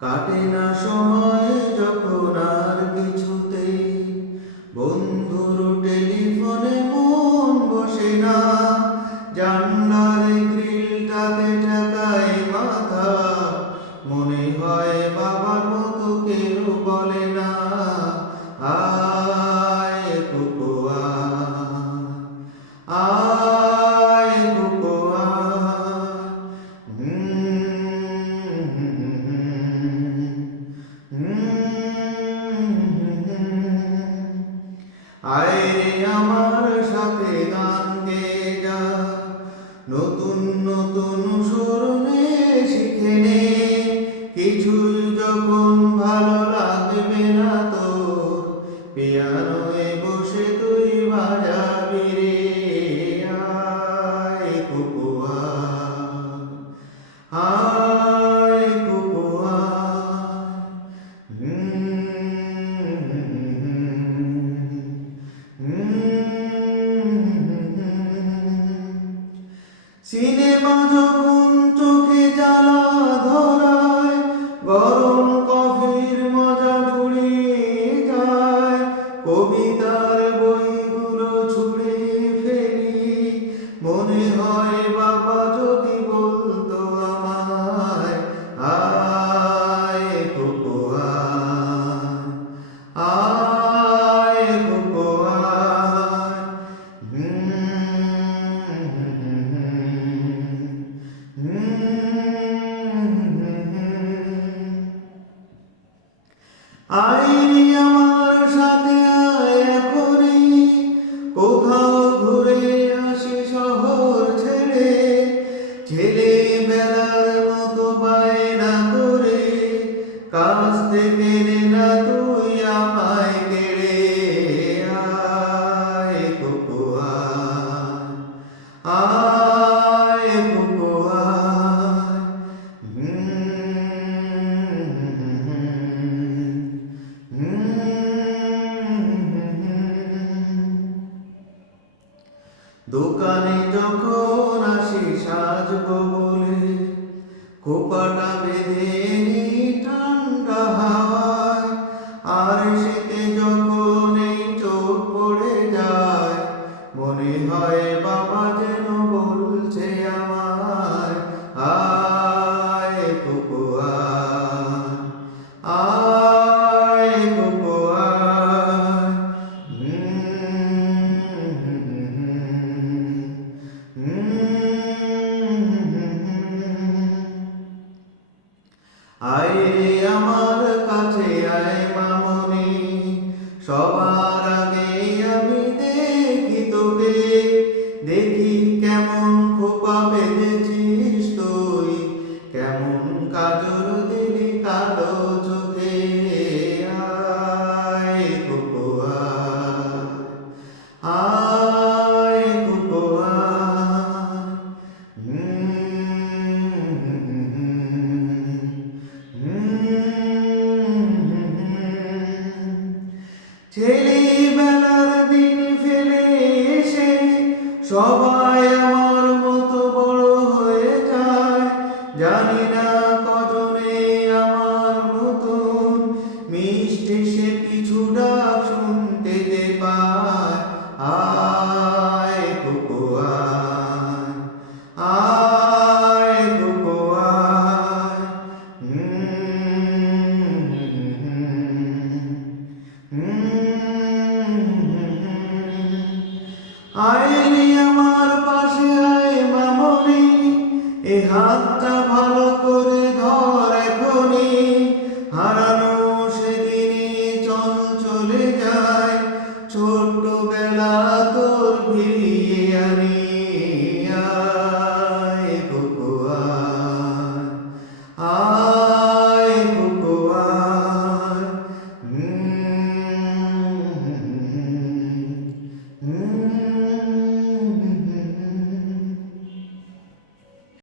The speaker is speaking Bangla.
কাটে না সময় যখন আর কিছুতেই। বন্ধুর টেলিফোনে মন বসে না। জান আমার সাথে গান গে যা। নতুন নতুন স্মরণে শিখে নে। কিছু যখন পেলে না তুই আমায় কেড়ে আয় কুকুয়া আয় কুকুয়া দোকানে যখন আসি সাজব বলে কোপাটা عليهم সবাই আমার মতো বড় হয়ে যায় জানি না কজনে আমার নতুন মিষ্টি সে কিছুটা শুনতে পায় আয় আয় কুকু হুম আয় হাত